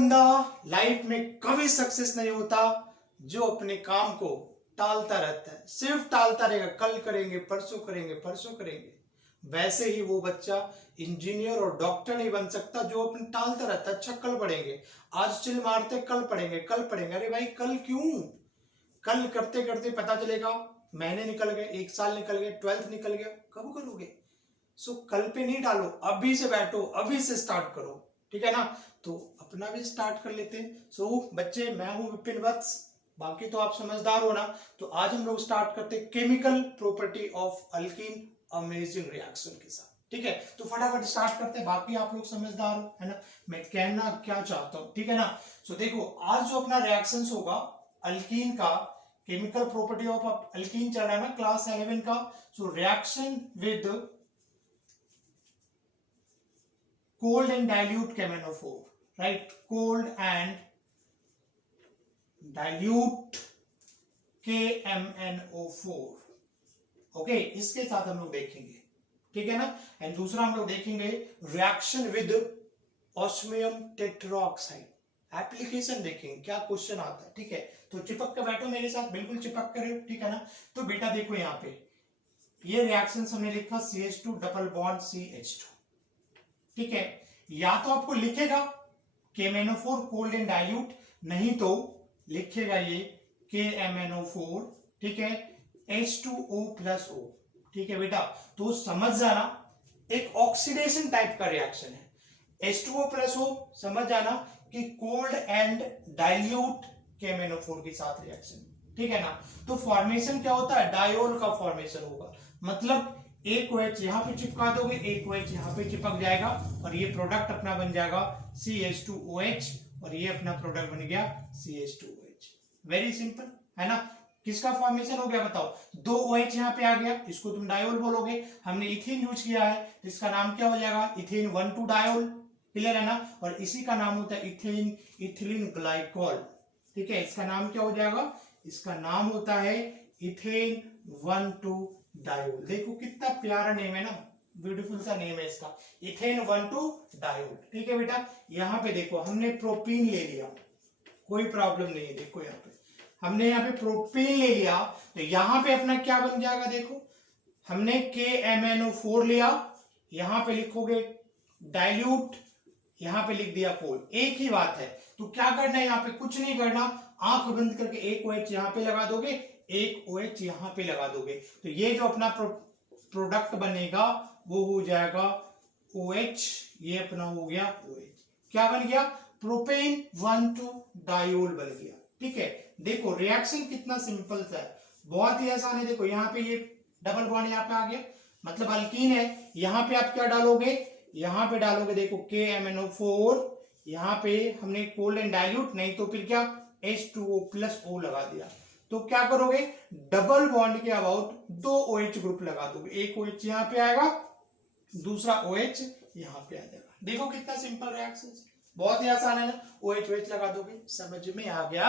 बंदा लाइफ में कभी सक्सेस नहीं होता जो अपने काम को टालता रहता है, सिर्फ टालता रहेगा, कल करेंगे, परसों करेंगे, परसों करेंगे। वैसे ही वो बच्चा इंजीनियर और डॉक्टर नहीं बन सकता जो अपने टालता रहता है। अच्छा कल पढ़ेंगे, आज चिल मारते कल पढ़ेंगे, कल पढ़ेंगे। अरे भाई कल क्यों? कल करते करते पता चलेगा महीने निकल गए, 1 साल निकल गए, 12th निकल गया, कब करोगे? सो कल पे नहीं डालो, अभी से बैठो, अभी से स्टार्ट करो, ठीक है ना। तो अपना भी स्टार्ट कर लेते हैं। सो बच्चे, मैं हूं विपिन वत्स, बाकी तो आप समझदार हो ना। तो आज हम लोग स्टार्ट करते हैं chemical property of alkyne amazing reaction के साथ, ठीक है। तो फटाफट स्टार्ट करते हैं, बाकी आप लोग समझदार हो, है ना। मैं कहना क्या चाहता हूं, ठीक है ना। सो देखो, आज जो अपना रिएक्शन होगा अल्कीन का, केमिकल प्रॉपर्टी ऑफ अल्कीन चल रहा है ना क्लास 11 का। So reaction with cold and dilute KMnO4, right? Cold and dilute KMnO4, okay, इसके साथ हम लोग देखेंगे, ठीक है ना। एंड दूसरा हम लोग देखेंगे reaction with osmium tetroxide, application देखेंगे, क्या क्वेश्चन आता है, ठीक है। तो चिपक कर बैठो मेरे साथ, बिल्कुल चिपक कर, ठीक है ना। तो बेटा देखो यहाँ पे ये रिएक्शन हमने लिखा CH2 डबल बॉन्ड CH2, ठीक है। या तो आपको लिखेगा KMnO4 कोल्ड एंड डाइल्यूट, नहीं तो लिखेगा ये KMnO4, ठीक है, H2O+O, ठीक है बेटा। तो समझ जाना एक ऑक्सीडेशन टाइप का रिएक्शन है। H2O+O समझ जाना कि कोल्ड एंड डाइल्यूट KMnO4 के साथ रिएक्शन, ठीक है ना। तो फॉर्मेशन क्या होता है? डायोल का फॉर्मेशन होगा, मतलब एक OH यहां पे चिपका दोगे, एक OH यहां पे चिपक जाएगा और ये प्रोडक्ट अपना बन जाएगा CH2OH और ये अपना प्रोडक्ट बन गया CH2OH। वेरी सिंपल, है ना। किसका फॉर्मेशन हो गया बताओ? 2 OH यहां पे आ गया, इसको तुम डायोल बोलोगे। हमने इथेन यूज किया है, इसका नाम क्या हो जाएगा? इथेन 1,2 डायोल, क्लियर है ना। और इसी का नाम होता है इथेन इथिलीन ग्लाइकोल, ठीक है। इसका नाम क्या हो जाएगा? इसका नाम होता है इथेन 1,2 डायोल। देखो कितना प्यारा नेम है ना, ब्यूटीफुल सा नेम है इसका, इथेन 1,2 डायोल, ठीक है बेटा। यहाँ पे देखो हमने प्रोपीन ले लिया, कोई प्रॉब्लम नहीं है। देखो यहाँ पे हमने यहाँ पे प्रोपीन ले लिया, तो यहाँ पे अपना क्या बन जाएगा? देखो हमने KMnO4 लिया, यहाँ पे लिखोगे डाइल्यूट, यहाँ पे लिख दिया कोल्ड, एक ही बात है। तो क्या करना है? यहाँ पे कुछ नहीं करना, आंख बंद करके एक OH यहाँ पे लगा दोगे, एक OH यहाँ पे लगा दोगे, तो ये जो अपना प्रोडक्ट बनेगा वो हो जाएगा OH, ये अपना हो गया OH। क्या बन गया? प्रोपेन 1,2 डायोल बन गया, ठीक है। देखो रिएक्शन कितना सिंपल सा है, बहुत ही आसान है। देखो यहाँ पे ये डबल बॉन्ड यहाँ पे आ गया, मतलब अल्कीन है। यहाँ पे आप क्या डालोगे? यहाँ पे डालोगे देखो KMnO4, यहाँ पे हमने कोल्ड एंड डाइल्यूट, नहीं तो फिर क्या H2O+O लगा दिया। तो क्या करोगे? डबल बॉन्ड के अबाउट 2 OH ग्रुप लगा दोगे, एक OH यहाँ पे आएगा, दूसरा OH यहाँ पे आ जाएगा। देखो कितना सिंपल रिएक्शन, बहुत ही आसान है ना। OH लगा दोगे, समझ में आ गया?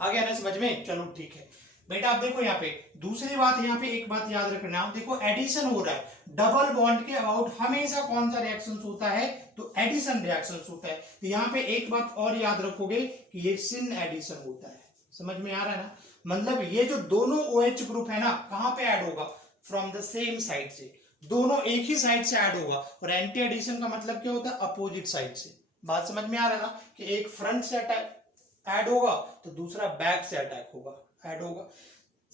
आ गया ना समझ में? चलो ठीक है बेटा। अब देखो यहाँ पे दूसरी बात, यहाँ पे एक बात याद रखना, देखो एडिशन हो रहा है, डबल बॉन्ड के अबाउट हमेशा कौन सा रिएक्शन होता है? तो एडिशन रिएक्शन होता है। तो यहाँ पे एक बात और याद रखोगे कि ये सिन एडिशन होता है, समझ में आ रहा है ना। मतलब ये जो दोनों OH ग्रुप है ना, कहां पे ऐड होगा? फ्रॉम द सेम साइड से, दोनों एक ही साइड से ऐड होगा। और एंटी एडिशन का मतलब क्या होता है? अपोजिट साइड से। बात समझ में आ रहा है ना, कि एक फ्रंट से ऐड होगा तो दूसरा बैक से अटैक होगा, ऐड होगा।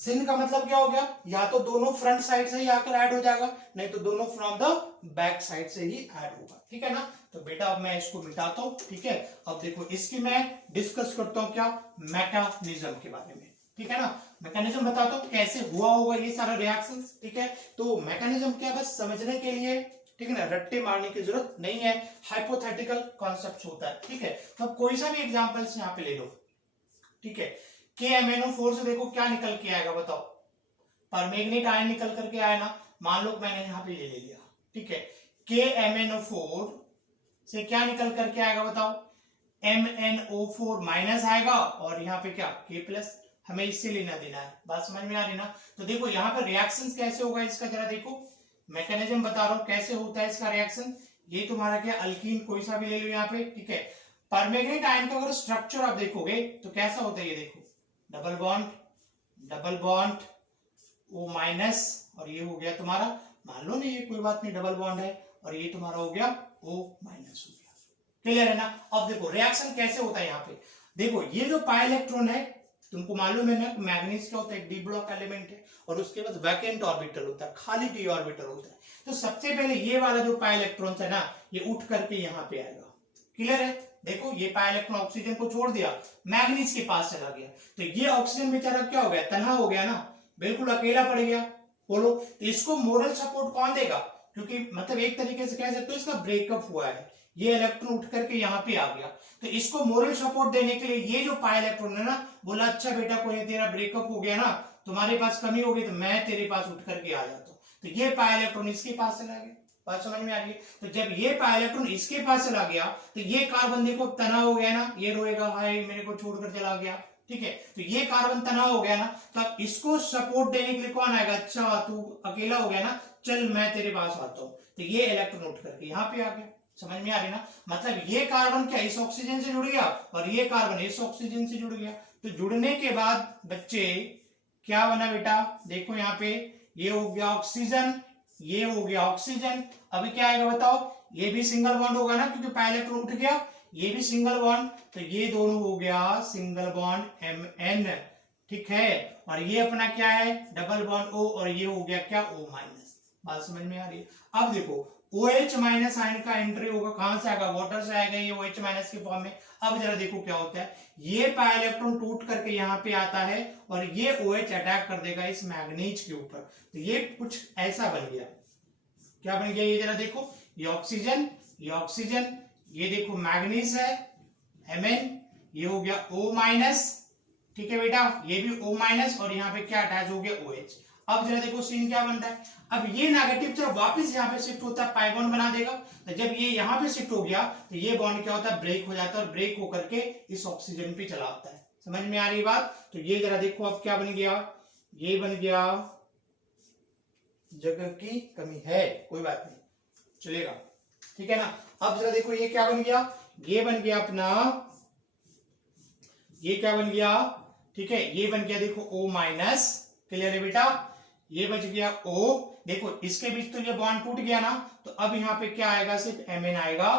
सिन का मतलब क्या हो गया? या तो दोनों फ्रंट साइड से ही आकर ऐड हो जाएगा, नहीं तो दोनों फ्रॉम द बैक साइड से ही ऐड होगा, ठीक है ना। तो बेटा अब मैं इसको मिटाता हूं, ठीक है। अब देखो इसकी मैं डिस्कस करता हूं क्या? मैकेनिज्म के बारे में, ठीक है ना। मैकेनिज्म बताता हूं कैसे हुआ होगा ये सारा रिएक्शन, ठीक है। तो मैकेनिज्म क्या, बस समझने के लिए, ठीक है ना, रट्टे मारने की जरूरत नहीं है, हाइपोथेटिकल कॉन्सेप्ट होता है, ठीक है। तो कोई सा भी एग्जांपल्स यहाँ पे ले लो, ठीक है। KMnO4 से देखो क्या निकल के आएगा बताओ? परमैंगनीट आयन निकल करके आया ना। मान लो मैंने यहाँ पे ये ले लिया, ठीक है। KMnO4 से क्या निकल करके आएगा बताओ? MnO4 माइनस आएगा और यहाँ पे क्या? K+। हमें इससे लेना देना है, बात समझ में आ रही ना। तो देखो यहाँ पर रिएक्शन कैसे होगा इसका, जरा देखो मैकेनिज्म बता रहा हूं कैसे होता है इसका रिएक्शन। ये तुम्हारा क्या? अल्कीन कोई सा भी ले लो यहाँ पे, ठीक है। परमैंगनीट आयन का अगर स्ट्रक्चर आप देखोगे तो कैसा होता है, ये देखो डबल बॉन्ड O माइनस, और ये हो गया तुम्हारा, मान लो नहीं ये कोई बात नहीं डबल बॉन्ड है, और ये तुम्हारा हो गया O माइनस हो गया। क्लियर है ना। अब देखो रिएक्शन कैसे होता है यहाँ पे, देखो ये जो पाई इलेक्ट्रॉन है तुमको मालूम है ना, मैग्नीज क्या होता है, डी ब्लॉक एलिमेंट है, और उसके बाद वैकेंट ऑर्बिटल होता है, खाली डी ऑर्बिटल होता है। तो सबसे पहले ये वाला जो पाई इलेक्ट्रॉन है ना, ये उठ करके यहाँ पे आएगा। क्लियर है, देखो ये पाई इलेक्ट्रॉन ऑक्सीजन को छोड़ दिया, मैग्नीज के पास चला गया, तो ये ऑक्सीजन बेचारा क्या हो गया, तन्हा हो गया ना, बिल्कुल अकेला पड़ गया। बोलो तो इसको मोरल सपोर्ट कौन देगा, क्योंकि मतलब एक तरीके से कह सकते हो इसका ब्रेकअप हुआ है, ये इलेक्ट्रॉन उठ करके यहाँ पे आ गया, तो इसको मोरल सपोर्ट देने के लिए ये जो पाई इलेक्ट्रॉन है ना, बोला अच्छा बेटा कोई तेरा ब्रेकअप हो गया ना, तुम्हारे पास कमी हो गई, तो मैं तेरे पास उठ करके आ जाता हूँ। तो ये पाई इलेक्ट्रॉन इसके पास चला गया, बात समझ में आ रही है। तो जब ये पाई इलेक्ट्रॉन इसके पास चला गया तो ये कार्बन देखो तना हो गया ना, ये रोएगा हाय मेरे को छोड़कर चला गया, ठीक है, तो ये कार्बन तना हो गया ना, तो अब इसको सपोर्ट देने के लिए कौन आएगा, अच्छा तू अकेला हो गया ना, चल मैं तेरे पास आता हूँ, तो ये इलेक्ट्रॉन उठ करके यहाँ पे आ गया। समझ में आ रही ना, मतलब ये कार्बन क्या इस ऑक्सीजन से जुड़ गया और ये कार्बन इस ऑक्सीजन से जुड़ गया, तो जुड़ने के बाद बच्चे क्या बना बेटा, देखो यहाँ पे ये हो गया ऑक्सीजन, ये हो गया ऑक्सीजन, अभी क्या आएगा बताओ, ये भी सिंगल बॉन्ड होगा ना, क्योंकि पहले इलेक्ट्रॉन उठ गया, ये भी सिंगल बॉन्ड, तो ये दोनों हो गया सिंगल बॉन्ड Mn, ठीक है, और ये अपना क्या है डबल बॉन्ड O, और ये हो गया क्या O माइनस। बात समझ में आ रही है। अब देखो OH माइनस आयन का एंट्री होगा, कहां से आएगा, वाटर से आएगा, ये OH माइनस के फॉर्म में। अब जरा देखो क्या होता है, ये पाई इलेक्ट्रॉन टूट करके यहाँ पे आता है और ये OH अटैक कर देगा इस मैग्नीज के ऊपर, तो ये कुछ ऐसा बन गया, क्या बन गया, ये जरा देखो, ये ऑक्सीजन, ये ऑक्सीजन, ये देखो मैग्नीज है Mn, ये हो गया O माइनस, ठीक है बेटा, ये भी O माइनस, और यहाँ पे क्या अटैच हो गया OH। अब जरा देखो सीन क्या बन रहा है, अब ये नेगेटिव जब वापस यहाँ पे शिफ्ट होता है पाई बॉन्ड बना देगा, तो जब ये यहाँ पे शिफ्ट हो गया तो ये बॉन्ड क्या होता है, ब्रेक हो जाता है, और ब्रेक होकर के इस ऑक्सीजन पे चला आता है। समझ में आ रही बात, तो ये जरा देखो अब क्या बन गया, ये बन गया जगह की कमी है, कोई बात नहीं चलेगा, ठीक है ना। अब जरा देखो ये क्या बन गया, ये बन गया अपना, ये क्या बन गया, ठीक है, ये बन गया देखो O माइनस, क्लियर है बेटा, ये बच गया O, देखो इसके बीच तो ये बॉन्ड टूट गया ना, तो अब यहाँ पे क्या आएगा, सिर्फ Mn आएगा।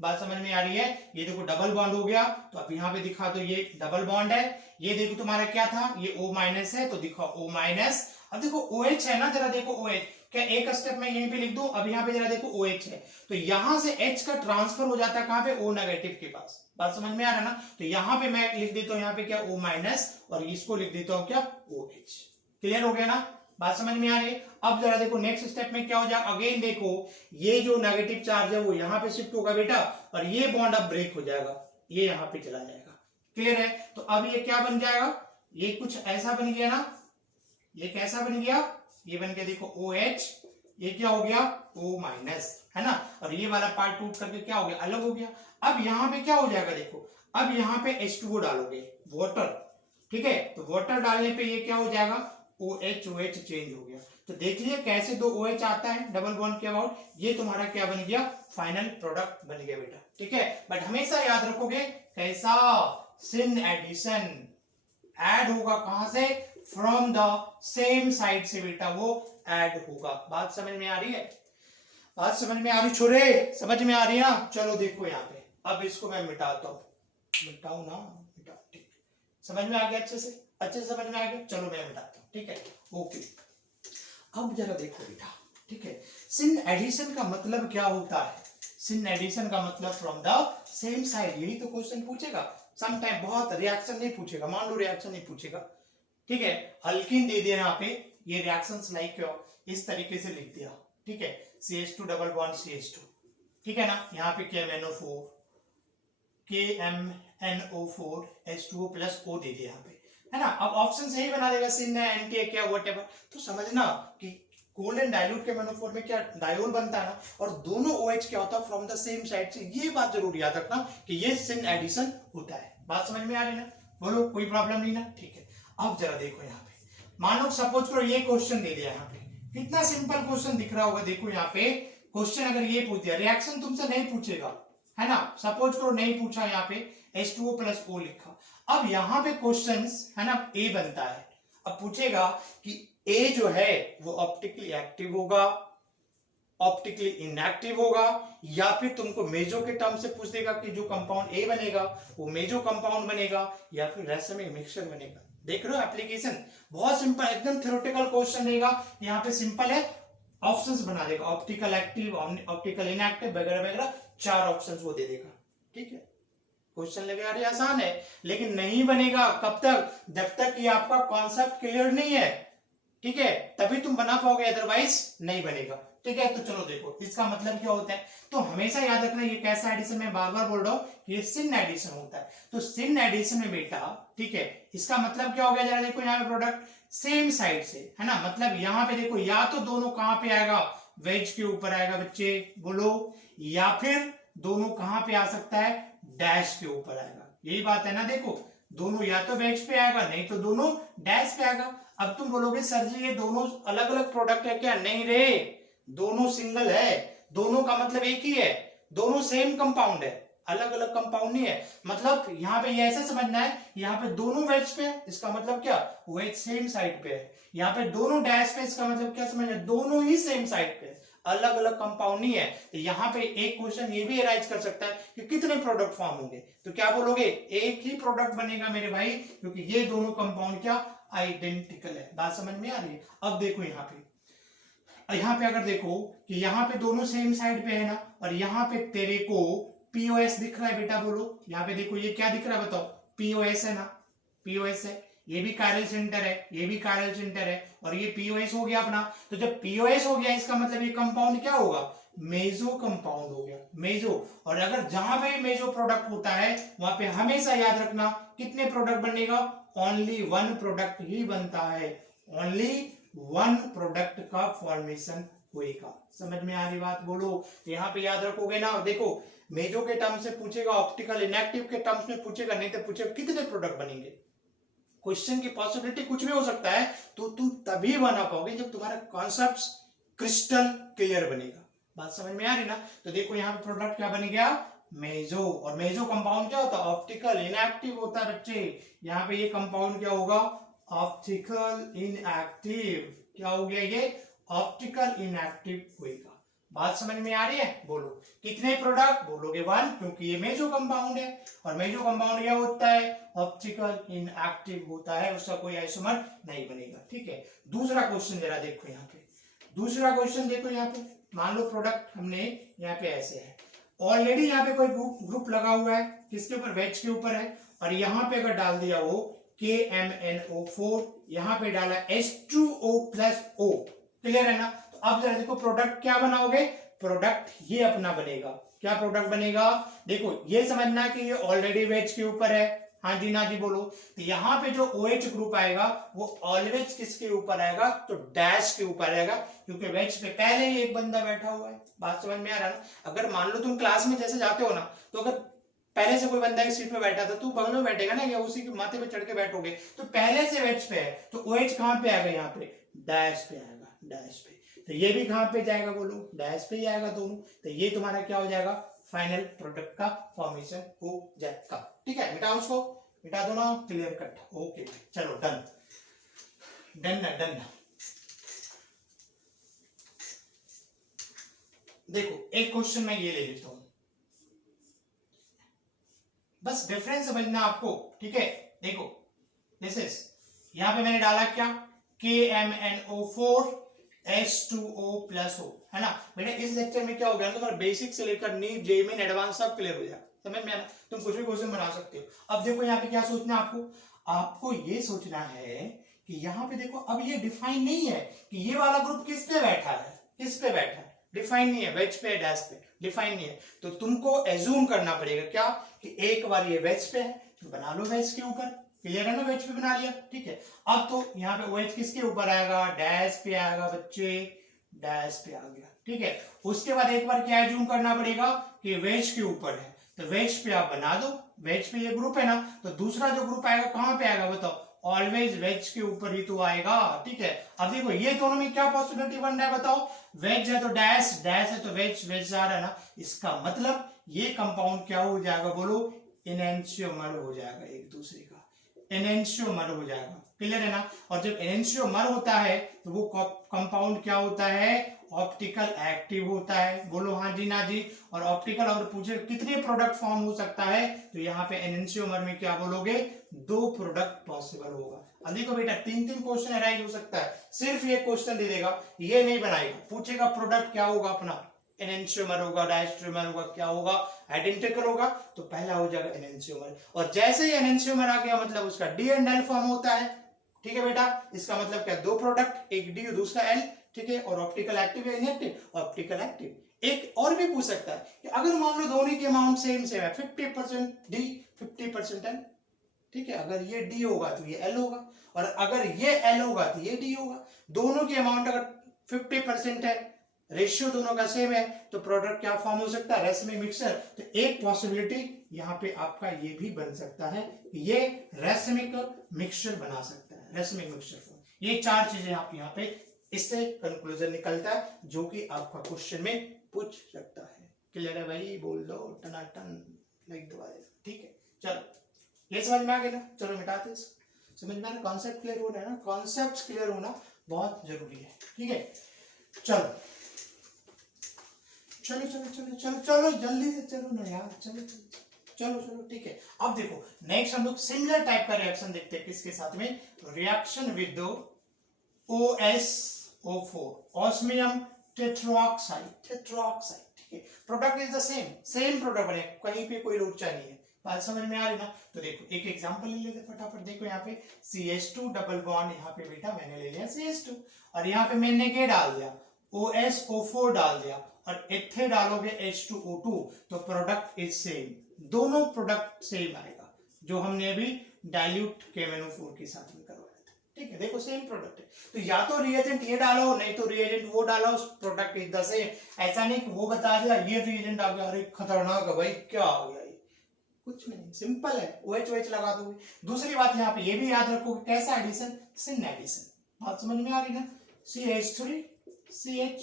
बात समझ में आ रही है, ये देखो डबल बॉन्ड हो गया, तो अब यहाँ पे दिखा तो ये डबल बॉन्ड है, ये देखो तुम्हारा क्या था, ये O माइनस है, तो दिखा O माइनस। अब देखो OH है ना, जरा देखो OH, क्या एक स्टेप में यहीं पे लिख दूं, अब यहाँ पे जरा देखो OH है, तो यहां से H का ट्रांसफर हो जाता है कहां पे, O नेगेटिव के पास। बात समझ में आ रहा है ना, तो यहाँ पे मैं लिख देता हूँ यहाँ पे क्या O माइनस, और इसको लिख देता हूँ क्या OH। क्लियर हो गया ना, बात समझ में आ रही है। अब जरा देखो नेक्स्ट स्टेप में क्या हो जाएगा, अगेन देखो ये जो नेगेटिव चार्ज है वो यहाँ पे शिफ्ट होगा बेटा, और ये बॉन्ड अब ब्रेक हो जाएगा, ये यहाँ पे चला जाएगा। क्लियर है, तो अब ये क्या बन जाएगा, ये कुछ ऐसा बन गया ना, ये कैसा बन गया, ये बन गया देखो OH, ये क्या हो गया O माइनस, है ना, और ये वाला पार्ट टूट करके क्या हो गया, अलग हो गया। अब यहाँ पे क्या हो जाएगा देखो, अब यहाँ पे H2O डालोगे, वाटर, ठीक है, तो वाटर डालने पे ये क्या हो जाएगा, OH OH चेंज हो गया। तो देख लिया कैसे दो OH आता है डबल बॉन्ड के अबाउट, ये तुम्हारा क्या बन गया, फाइनल प्रोडक्ट बन गया बेटा, ठीक है। बट हमेशा याद रखोगे कैसा, सिन एडिशन, ऐड होगा कहां से, फ्रॉम द सेम साइड से बेटा वो ऐड होगा। बात समझ में आ रही है, बात समझ में आ रही छोरे, समझ में आ रही है ना। चलो देखो यहाँ पे, अब इसको मैं मिटाता हूँ, मिटाऊ ना, मिटा, ठीक, समझ में आ गया, अच्छे से समझ में आ गया, चलो मैं मिटाता हूँ, ठीक है, ओके। अब जरा देखो बेटा, ठीक है, सिन एडिशन का मतलब क्या होता है, सिन एडिशन का मतलब फ्रॉम द सेम साइड, यही तो क्वेश्चन पूछेगा सम टाइम, बहुत रिएक्शन नहीं पूछेगा, मान लो रिएक्शन नहीं पूछेगा, ठीक है, अल्कीन दे दिया यहाँ पे, ये रिएक्शंस लाइक इस तरीके से लिख दिया, ठीक है, CH2 डबल बॉन्ड CH2, ठीक है ना, यहाँ पे KMNO4 H2O प्लस O दे दिया यहाँ पे, है ना। अब ऑप्शन सही बना देगा, सिन है, एंटी है, क्या व्हाटएवर, तो समझना कि गोल्डन डाइल्यूट के मेनोफोर में क्या डायोल बनता है ना, और दोनों OH क्या होता है फ्रॉम द सेम साइड से, ये बात जरूर याद रखना कि ये सिन एडिशन होता है। बात समझ में आ रही ना, बोलो कोई प्रॉब्लम नहीं ना, ठीक है। अब जरा देखो यहाँ पे, मानो सपोज करो ये क्वेश्चन दे दिया, यहाँ पे कितना सिंपल क्वेश्चन दिख रहा होगा, देखो यहाँ पे क्वेश्चन अगर ये पूछ दिया, रिएक्शन तुमसे नहीं पूछेगा, है ना, सपोज करो नहीं पूछा, यहाँ पे H2O प्लस O लिखा। अब यहाँ पे क्वेश्चंस है ना A बनता है, अब पूछेगा कि A जो है वो ऑप्टिकली एक्टिव होगा, ऑप्टिकली इनएक्टिव होगा, या फिर तुमको मेजो के टर्म से पूछ देगा कि जो कंपाउंड ए बनेगा वो मेजो कंपाउंड बनेगा या फिर रेसमिक मिक्सचर बनेगा। देख रहे हो एप्लीकेशन, बहुत सिंपल, एकदम थ्योरेटिकल क्वेश्चन रहेगा। यहाँ पे सिंपल है, ऑप्शंस बना देगा, ऑप्टिकल एक्टिव, ऑप्टिकल इनएक्टिव वगैरह वगैरह, 4 ऑप्शंस वो दे देगा। ठीक है, क्वेश्चन लगे अरे आसान है, लेकिन नहीं बनेगा कब तक, जब तक ये आपका कॉन्सेप्ट क्लियर नहीं है। ठीक है, तभी तुम बना पाओगे, अदरवाइज नहीं बनेगा। ठीक है, तो चलो देखो इसका मतलब क्या होता है, तो हमेशा याद रखना ये कैसा एडिशन, मैं बार बार बोल रहा हूं कि ये सिन एडिशन होता है। तो सिन एडिशन में बेटा, ठीक है, इसका मतलब क्या हो गया, जरा देखो यहाँ पे प्रोडक्ट सेम साइड से, है ना, मतलब यहाँ पे देखो या तो दोनों कहां पे आएगा, वेज के ऊपर आएगा बच्चे बोलो, या फिर दोनों कहां पे आ सकता है, डैश के ऊपर आएगा। यही बात है ना, देखो दोनों या तो वेज पे आएगा, नहीं तो दोनों डैश पे आएगा। अब तुम बोलोगे सर जी ये दोनों अलग अलग प्रोडक्ट है क्या, नहीं रे, दोनों सिंगल है, दोनों का मतलब एक ही है, दोनों सेम कंपाउंड है, अलग अलग कंपाउंड नहीं है। मतलब यहाँ पे ये ऐसा समझना है, यहाँ पे दोनों वेज पे है, इसका मतलब क्या, वेज सेम साइड पे है। यहाँ पे दोनों डैश पे, इसका मतलब क्या समझना है, दोनों ही सेम साइड पे है, अलग अलग कंपाउंड नहीं है। तो यहाँ पे एक क्वेश्चन ये भी अराइज कर सकता है कि कितने प्रोडक्ट फॉर्म होंगे, तो क्या बोलोगे, एक ही प्रोडक्ट बनेगा मेरे भाई, क्योंकि ये दोनों कंपाउंड क्या आइडेंटिकल है। बात समझ में आ रही है। अब देखो यहाँ पे अगर देखो कि यहाँ पे दोनों सेम साइड पे है ना, और यहाँ पे तेरे को पीओएस दिख रहा है बेटा, बोलो यहाँ पे देखो ये क्या दिख रहा है बताओ, पीओएस है ना, पीओएस है, ये भी कायरल सेंटर है, ये भी कायरल सेंटर है, और ये पीओएस हो गया अपना। तो जब पीओएस हो गया इसका मतलब ये कंपाउंड क्या होगा, मेजो कंपाउंड हो गया, मेजो। और अगर जहां पे मेजो प्रोडक्ट होता है वहां पे हमेशा याद रखना कितने प्रोडक्ट बनेगा, ओनली 1 प्रोडक्ट ही बनता है, ओनली 1 प्रोडक्ट का फॉर्मेशन होएगा। समझ में आ रही बात बोलो, यहाँ पे याद रखोगे ना। देखो मेजो के टर्म से पूछेगा, ऑप्टिकल इनएक्टिव के टर्म्स में पूछेगा, नहीं तो पूछेगा कितने प्रोडक्ट बनेंगे। क्वेश्चन की पॉसिबिलिटी कुछ भी हो सकता है, तो तुम तभी बना पाओगे जब तुम्हारा कॉन्सेप्ट क्रिस्टल क्लियर बनेगा। बात समझ में आ रही ना। तो देखो यहाँ पे प्रोडक्ट क्या बन गया, मेजो। और मेजो कंपाउंड क्या होता है, ऑप्टिकल इनएक्टिव होता है बच्चे। यहाँ पे ये कंपाउंड क्या होगा, ऑप्टिकल इनएक्टिव। क्या हो गया ये, ऑप्टिकल इनएक्टिव होएगा। बात समझ में आ रही है, बोलो कितने प्रोडक्ट, बोलोगे 1, क्योंकि ये मेजो कंपाउंड है, और मेजो कंपाउंड क्या होता है, ऑप्टिकल इनएक्टिव होता है, उसका कोई आइसोमर नहीं बनेगा। ठीक है, दूसरा क्वेश्चन जरा देखो यहाँ पे, दूसरा क्वेश्चन देखो यहाँ पे, मान लो प्रोडक्ट हमने यहाँ पे ऐसे है, ऑलरेडी यहाँ पे कोई ग्रुप लगा हुआ है, किसके ऊपर, वेज के ऊपर है, और यहाँ पे अगर डाल दिया वो KMnO4, यहाँ पे डाला H2O प्लस O, क्लियर है ना। तो अब जरा देखो प्रोडक्ट क्या बनाओगे, प्रोडक्ट ये अपना बनेगा, क्या प्रोडक्ट बनेगा, देखो ये समझना कि ये ऑलरेडी वेज के ऊपर है, हाँ जी ना जी बोलो। तो यहाँ पे जो OH ग्रुप आएगा वो ऑलवेज किसके ऊपर आएगा, तो डैश के ऊपर आएगा, क्योंकि वेज पे पहले ही एक बंदा बैठा हुआ है। बात समझ में आ रहा है ना। अगर मान लो तुम क्लास में जैसे जाते हो ना, तो अगर पहले से कोई बंदा एक सीट पे बैठा था, तू बगल में बैठेगा ना, या उसी के माथे पे चढ़ के बैठोगे, तो पहले से वेज पे है, तो OH कहां पे आएगा, यहाँ पे डैश पे आएगा, डैश पे। तो ये भी कहां पे जाएगा, बोलो डैश पे ही आएगा दोनों। तो ये तुम्हारा क्या हो जाएगा, फाइनल प्रोडक्ट का फॉर्मेशन हो जाएगा। ठीक है, मिटाओ उसको, मिटा दो ना, क्लियर कट। ओके चलो डन, डन ना, डन ना। देखो एक क्वेश्चन मैं ये ले लेता हूं, बस डिफरेंस समझना आपको। ठीक है, देखो दिस इज, यहां पे मैंने डाला क्या, KMnO4 H2O प्लस O, है ना बेटा। इस लेक्चर में क्या हो गया, तुम्हारा बेसिक से लेकर नीट, जेईई मेन, एडवांस सब क्लियर हो जाएगा, समझ में आना। तुम कुछ भी क्वेश्चन बना सकते हो। अब देखो यहाँ पे क्या सोचना है आपको, आपको ये सोचना है कि यहाँ पे देखो अब ये डिफाइन नहीं है कि ये वाला ग्रुप किस पे बैठा है, किस पे बैठा है, डिफाइन नहीं है, वेज पे डैश पे डिफाइन नहीं है। तो तुमको एज्यूम करना पड़ेगा क्या, कि एक बार ये वेज पे है तो बना लो वेज के ऊपर, क्लियर है ना, वेज पे बना लिया। ठीक है, अब तो यहाँ पे वेज किसके ऊपर आएगा, डैश पे आएगा बच्चे, डैश पे आ गया। ठीक है, उसके बाद एक बार क्या एज्यूम करना पड़ेगा कि वेज के ऊपर है, तो वेज पे आप बना दो, वेज पे ये ग्रुप है ना, तो दूसरा जो ग्रुप आएगा कहां पे आएगा बताओ, ऑलवेज वेज के ऊपर ही तो आएगा। ठीक है, अब देखो ये दोनों में क्या पॉसिबिलिटी बन रहा है बताओ, वेज है तो डैश, डैश है तो वेज, वेज आ रहा है ना, इसका मतलब ये कंपाउंड क्या हो जाएगा बोलो, एनेंशियोमर हो जाएगा, एक दूसरे का एनेंशियोमर हो जाएगा, क्लियर है ना। और जब एनेंशियोमर होता है तो वो कंपाउंड क्या होता है, ऑप्टिकल एक्टिव होता है, बोलो हाँ जी ना जी। और ऑप्टिकल अगर पूछे कितने प्रोडक्ट फॉर्म हो सकता है, तो यहाँ पे एनेंशियोमर में क्या बोलोगे, 2 प्रोडक्ट पॉसिबल होगा। अब देखो बेटा 3 क्वेश्चन अराइज हो सकता है, सिर्फ ये क्वेश्चन दे देगा, ये नहीं बनाएगा, पूछेगा प्रोडक्ट क्या होगा अपना, एनेंशियोमर होगा, डायस्ट्रोमर होगा, क्या होगा, आइडेंटिकल होगा, तो पहला हो जाएगा एनेंशियोमर। और जैसे ही एनेंशियोमर आ गया मतलब उसका डी एंड एल फॉर्म होता है, ठीक है बेटा। इसका मतलब क्या, 2 प्रोडक्ट, एक डी दूसरा एल, ठीक है। और ऑप्टिकल एक्टिव है इनएक्टिव, ऑप्टिकल एक्टिव। एक और भी पूछ सकता है कि अगर मान लो दोनों की अमाउंट सेम सेम है, 50% डी 50% एल, ठीक है। अगर ये डी होगा तो ये एल होगा, और अगर ये एल होगा तो ये डी होगा। दोनों की अमाउंट अगर 50% है, रेशियो दोनों का सेम है, तो प्रोडक्ट क्या फॉर्म हो सकता है, रेसमिक मिक्सचर। तो एक पॉसिबिलिटी यहाँ पे आपका ये भी बन सकता है, ये रेसमिक मिक्सचर बना सकता है, रेसमिक मिक्सचर फॉर्म। ये 4 चीजें आप यहाँ पे इससे कंक्लूजन निकलता है, जो कि आपका क्वेश्चन में पूछ सकता है। क्लियर है भाई, बोल दो टनाटन, लाइक दबा दे, ठीक है। चलो ये समझ में आ गया ना, चलो मिटाते हैं। समझ में आ रहा, कॉन्सेप्ट क्लियर हो रहा है ना, कॉन्सेप्ट क्लियर होना बहुत जरूरी है, ठीक है। चलो चलो चलो चलो चलो चलो जल्दी से चलो ना यार, चलो चलो चलो, ठीक है। अब देखो नेक्स्ट हम लोग सिमिलर टाइप का रिएक्शन देखते हैं, किसके साथ में, reaction with OSO4, osmium tetroxide, tetroxide, ठीक है। Product is the same product बने, कहीं पे कोई लोचा नहीं है, बात समझ में आ रही ना। तो देखो एक एग्जांपल ले लेते फटाफट। देखो यहाँ पे CH2 डबल बॉन्ड, यहाँ पे बेटा मैंने ले लिया CH2, और यहाँ पे मैंने क्या डाल दिया, OSO4 डाल दिया, और इथे डालोगे H2O2, तो प्रोडक्ट इज सेम, दोनों प्रोडक्ट सेम आएगा, जो हमने अभी डाइल्यूट KMnO4 के साथ में करवाया था, ठीक है। देखो सेम प्रोडक्ट है, तो या तो रिएजेंट ये डालो, नहीं तो रिएजेंट वो डालो, प्रोडक्ट इज द सेम। ऐसा नहीं कि वो बता दिया ये रिएजेंट आ गया, अरे खतरनाक है भाई, क्या आ गया, कुछ नहीं, सिंपल है, OH लगा दोगे। दूसरी बात यहाँ पे ये भी याद रखोगे, कैसा एडिशन, सिन एडिशन, बात समझ में आ रही ना। CH3 CH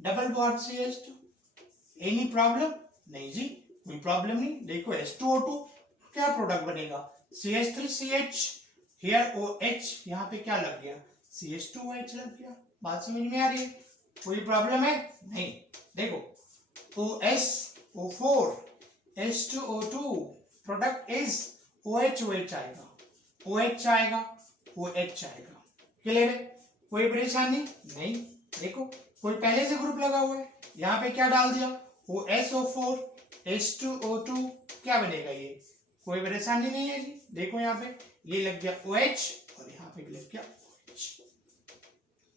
double bond CH2, any problem नहीं जी, कोई प्रॉब्लम नहीं। देखो H2O2 क्या प्रोडक्ट बनेगा, CH3 CH, हियर OH, यहाँ पे क्या लग गया, CH2OH लग गया, बात समझ में आ रही है, कोई प्रॉब्लम है नहीं। देखो OSO4 H2O2 product is OH आएगा, OH आएगा, OH आएगा, क्लियर है, कोई परेशानी नहीं। देखो कोई पहले से ग्रुप लगा हुआ है, यहाँ पे क्या डाल दिया, OSO4 H2O2, क्या बनेगा ये, कोई परेशानी नहीं है जी। देखो यहाँ पे ये लग गया OH, और यहाँ पे लग गया OH।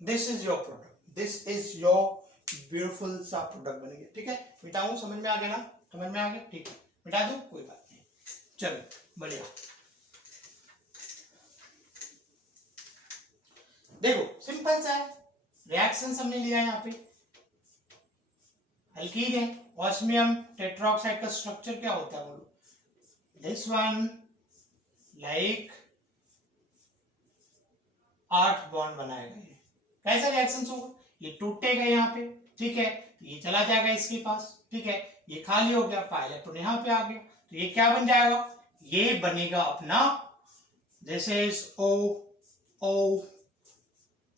This is your product, this is your beautiful सा प्रोडक्ट बनेगा, ठीक है। मिटाऊं, समझ में आ गया ना, समझ में आ गया, ठीक है, मिटा दो, कोई बात नहीं। चलो बढ़िया, देखो सिंपल सा है, रिएक्शन हमने लिया यहाँ पे, अल्कीन है, ऑस्मियम टेट्राऑक्साइड का स्ट्रक्चर क्या होता है बोलो, दिस वन लाइक 8 बॉन्ड बनाएगा, ये कैसा रिएक्शन होगा, ये टूटेगा यहाँ पे, ठीक है, ये चला जाएगा इसके पास, ठीक है, ये खाली हो गया, इलेक्ट्रॉन यहाँ पे आ गया, तो ये क्या बन जाएगा, ये बनेगा अपना, दिस इज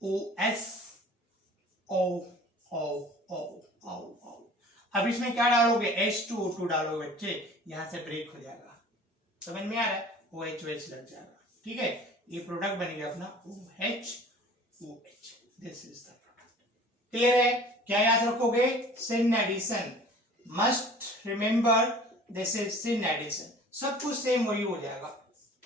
OS O। अब इसमें क्या डालोगे, H2O2 डालोगे बच्चे, यहां से ब्रेक हो जाएगा, समझ में आ रहा है, OH लग जाएगा, ठीक है। ये प्रोडक्ट बनेगा अपना OH, this is the product, clear है। क्या याद रखोगे, syn addition, must remember this is syn addition, सब कुछ सेम वही हो जाएगा,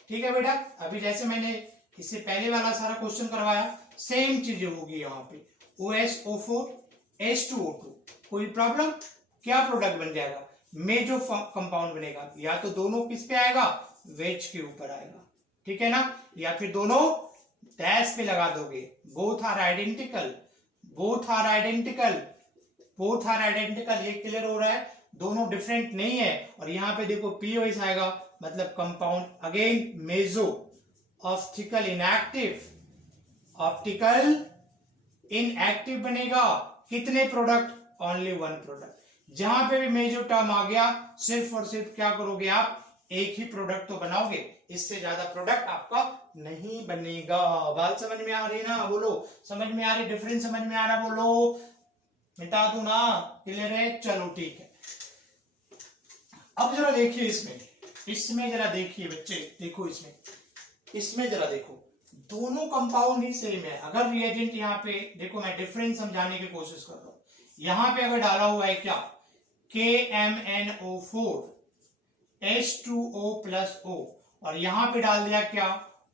ठीक है बेटा। अभी जैसे मैंने इससे पहले वाला सारा क्वेश्चन करवाया, सेम चीजें होगी यहाँ पे, OSO4 H2O2, कोई प्रॉब्लम, क्या प्रोडक्ट बन जाएगा, में जो कंपाउंड बनेगा, या तो दोनों किस पे आएगा, वेज के ऊपर आएगा, ठीक है ना, या फिर दोनों डैश पे लगा दोगे, both are identical, both are identical, both are identical, ये क्लियर हो रहा है, दोनों डिफरेंट नहीं है। और यहाँ पे देखो POS आएगा, मतलब कंपाउंड अगेन मेजो, ऑप्टिकल इनएक्टिव, ऑप्टिकल इनएक्टिव बनेगा, कितने प्रोडक्ट, ओनली 1 प्रोडक्ट। जहां पे भी मेजर टर्म आ गया सिर्फ और सिर्फ क्या करोगे आप, एक ही प्रोडक्ट तो बनाओगे, इससे ज्यादा प्रोडक्ट आपका नहीं बनेगा। बात समझ में आ रही है ना, बोलो समझ में आ रही, डिफरेंस समझ में आ रहा, बोलो मिटा दूं ना, क्लियर है, चलो ठीक है। अब जरा देखिए इसमें जरा देखिए बच्चे, देखो इसमें जरा देखो, दोनों कंपाउंड ही सेम है। अगर रिएजेंट यहाँ पे देखो, मैं डिफरेंस समझाने की कोशिश कर रहा हूं, यहां पे अगर डाला हुआ है क्या KMnO4 H2O प्लस O, और यहां पे डाल दिया क्या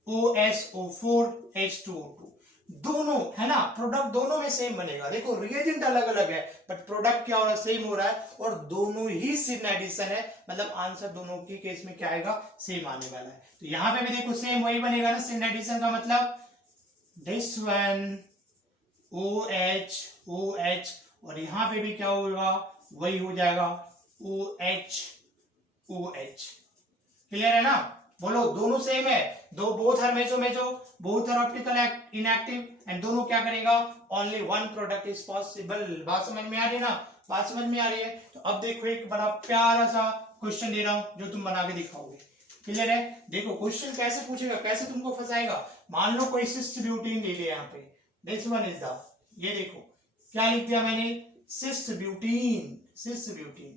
OSO4 H2O2, दोनों है ना, प्रोडक्ट दोनों में सेम बनेगा। देखो रिएजेंट अलग अलग है बट प्रोडक्ट क्या हो रहा है, सेम हो रहा है, और दोनों ही सिन एडिशन है, मतलब आंसर दोनों की केस में क्या आएगा, सेम आने वाला है। तो यहां पे भी देखो सेम वही बनेगा ना, सिन एडिशन का मतलब दिस वन OH OH, और यहां पे भी क्या होगा, वही हो जाएगा OH OH, क्लियर है ना, बोलो दोनों सेम है, दो both are meso both are optical inactive, and दोनों क्या करेगा, only one product is possible. बात समझ में आ रही है ना, बात समझ में आ रही है। तो अब देखो एक बड़ा प्यारा सा क्वेश्चन दे रहा हूं जो तुम बना के दिखाओगे, क्लियर है। देखो क्वेश्चन कैसे पूछेगा, कैसे तुमको फंसाएगा। मान लो कोई सिस्ट ब्यूटीन ले लिया, यहाँ पे दिस वन इज द, ये देखो क्या लिख दिया मैंने, सिस्ट ब्यूटीन।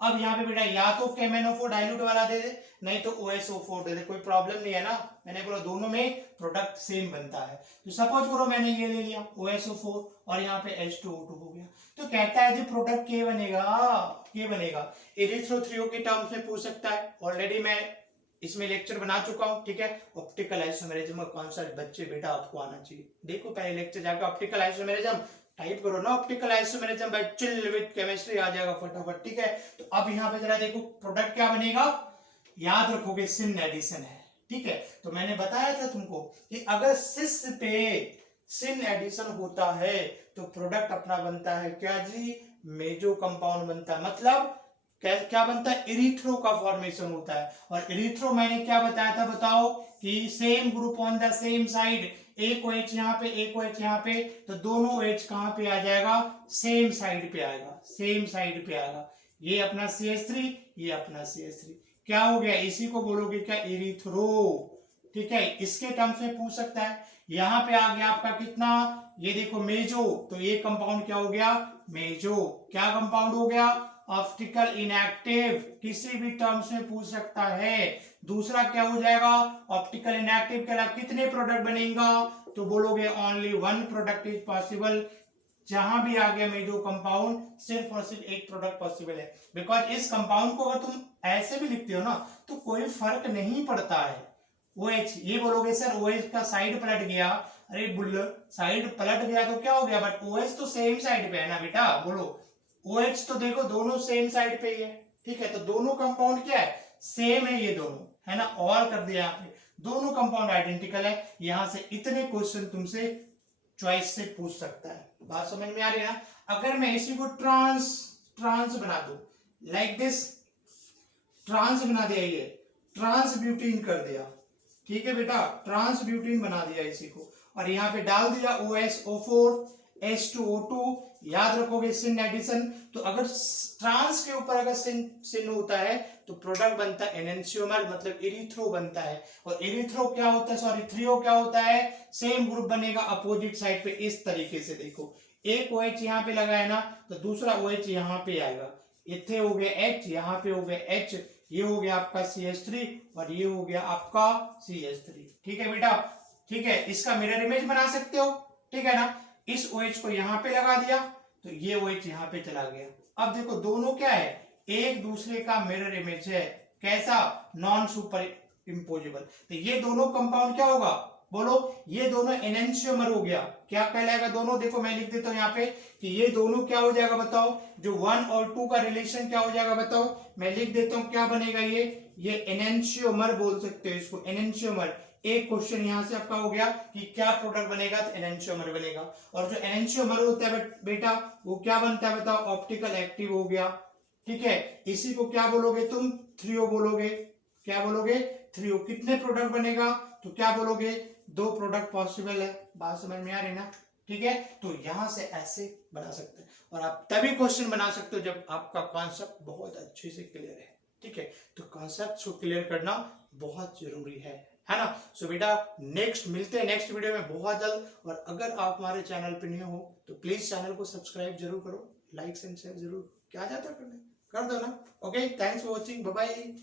अब यहाँ पे बेटा या तो KMnO4 डाइल्यूट वाला दे दे, नहीं तो OSO4 दे दे, कोई प्रॉब्लम नहीं है ना, मैंने बोला दोनों में प्रोडक्ट सेम बनता है। तो सपोज करो मैंने ये ले लिया OSO4 और यहाँ पे H2O2 हो गया, तो कहता है जो प्रोडक्ट K बनेगा, एरिथ्रोथ्रियो के टर्म्स में पूछ सकता है। ऑलरेडी मैं इसमें लेक्चर बना चुका हूं, ठीक है, ऑप्टिकल आइसोमेरिज्म, कौन सा बच्चे बेटा आपको आना चाहिए, देखो पहले लेक्चर जाकर ऑप्टिकल आइसोमेरिज्म टाइप करो ना, optical isomerism by Chill with Chemistry आ जाएगा फटाफट, ठीक है। तो अब यहाँ पे जरा देखो प्रोडक्ट क्या बनेगा, याद रखोगे सिन एडिशन है, ठीक है। तो मैंने बताया था तुमको कि अगर सिस पे सिन एडिशन होता है तो प्रोडक्ट अपना बनता है क्या जी, मेजो कंपाउंड बनता है, मतलब क्या बनता है, इरिथ्रो का फॉर्मेशन होता है। और इरिथ्रो मैंने क्या बताया था, बताओ कि same group on the same side, एक OH यहाँ पे एक OH यहाँ पे, तो दोनों OH कहां पे आ जाएगा, सेम साइड पे आएगा, ये अपना CH3, ये अपना CH3, क्या हो गया, इसी को बोलोगे क्या, इरिथ्रो, ठीक है। इसके टर्म्स में पूछ सकता है। यहाँ पे आ गया आपका कितना, ये देखो मेजो, तो ये कंपाउंड क्या हो गया, मेजो, क्या कंपाउंड हो गया, ऑप्टिकल इनएक्टिव, किसी भी टर्म्स में पूछ सकता है। दूसरा क्या हो जाएगा, ऑप्टिकल इनएक्टिव के अलावा कितने प्रोडक्ट बनेगा, तो बोलोगे only one product is possible. जहां भी आ गया मेजो कंपाउंड, सिर्फ और सिर्फ एक प्रोडक्ट पॉसिबल है, बिकॉज इस कंपाउंड को अगर तुम ऐसे भी लिखते हो ना तो कोई फर्क नहीं पड़ता है। OH ये बोलोगे सर OH का साइड पलट गया, अरे बुल्ल साइड पलट गया तो क्या हो गया, बट OH तो सेम साइड पे है ना बेटा, बोलो OH तो देखो दोनों सेम साइड पे ही है, ठीक है। तो दोनों कंपाउंड क्या है, सेम है, ये दोनों है ना, और कर दिया यहाँ पे, दोनों कंपाउंड आइडेंटिकल है। यहां से इतने क्वेश्चन तुमसे चॉइस से पूछ सकता है। बात समझ में आ रही है ना। अगर मैं इसी को ट्रांस बना दूं, लाइक दिस, ट्रांस बना दिया, ये ट्रांस ब्यूटीन कर दिया, ठीक है बेटा, ट्रांस ब्यूटीन बना दिया इसी को, और यहाँ पे डाल दिया OSO4 H2O2, याद रखोगे सिन एडिशन। तो अगर ट्रांस के ऊपर अगर सिन होता है तो प्रोडक्ट बनता है एनेंशियोमर, मतलब इरिथ्रो बनता है। और इरिथ्रो क्या होता है, सॉरी थ्रियो क्या होता है, सेम ग्रुप बनेगा अपोजिट साइड पे, इस तरीके से देखो, एक OH यहाँ पे लगा है ना, तो दूसरा OH यहाँ पे आएगा, इथे हो गया H, यहाँ पे हो गया H, ये हो गया आपका CH3 और ये हो गया आपका CH3, ठीक है बेटा, ठीक है। इसका मिरर इमेज बना सकते हो, ठीक है ना। इस OH को यहाँ पे लगा दिया तो ये OH यहाँ पे चला गया। अब देखो दोनों क्या है, एक दूसरे का मिरर इमेज है, कैसा, नॉन सुपर इम्पोजेबल। तो ये दोनों कंपाउंड क्या होगा, बोलो, ये दोनों एनेंशियोमर हो गया, क्या कहलाएगा दोनों, देखो मैं लिख देता हूं यहाँ पे कि ये दोनों क्या हो जाएगा, बताओ, जो 1 और 2 का रिलेशन क्या हो जाएगा, बताओ, मैं लिख देता हूं क्या बनेगा, ये एनेंशियोमर बोल सकते हो इसको, एनेंशियोमर। एक क्वेश्चन यहां से आपका हो गया कि क्या प्रोडक्ट बनेगा, तो एनेंशियोमर बनेगा। और जो एनेंशियोमर होता है बेटा वो क्या बनता है, बताओ, ऑप्टिकल एक्टिव हो गया, ठीक है। इसी को क्या बोलोगे तुम, थ्रियो बोलोगे, क्या बोलोगे, थ्रियो। कितने प्रोडक्ट बनेगा, तो क्या बोलोगे, 2 प्रोडक्ट पॉसिबल है। बात समझ में आ रही ना, ठीक है, तो यहां से ऐसे बना सकते हैं और आप तभी क्वेश्चन बना सकते हो जब आपका कॉन्सेप्ट बहुत अच्छे से क्लियर है। ठीक है, तो कॉन्सेप्ट को क्लियर करना बहुत जरूरी है ना। सो बेटा नेक्स्ट मिलते हैं नेक्स्ट वीडियो में बहुत जल्द। और अगर आप हमारे चैनल पे न्यू हो तो प्लीज चैनल को सब्सक्राइब जरूर करो, लाइक एंड शेयर जरूर क्या जाता करने कर दो ना। Okay, thanks for watching, bye bye.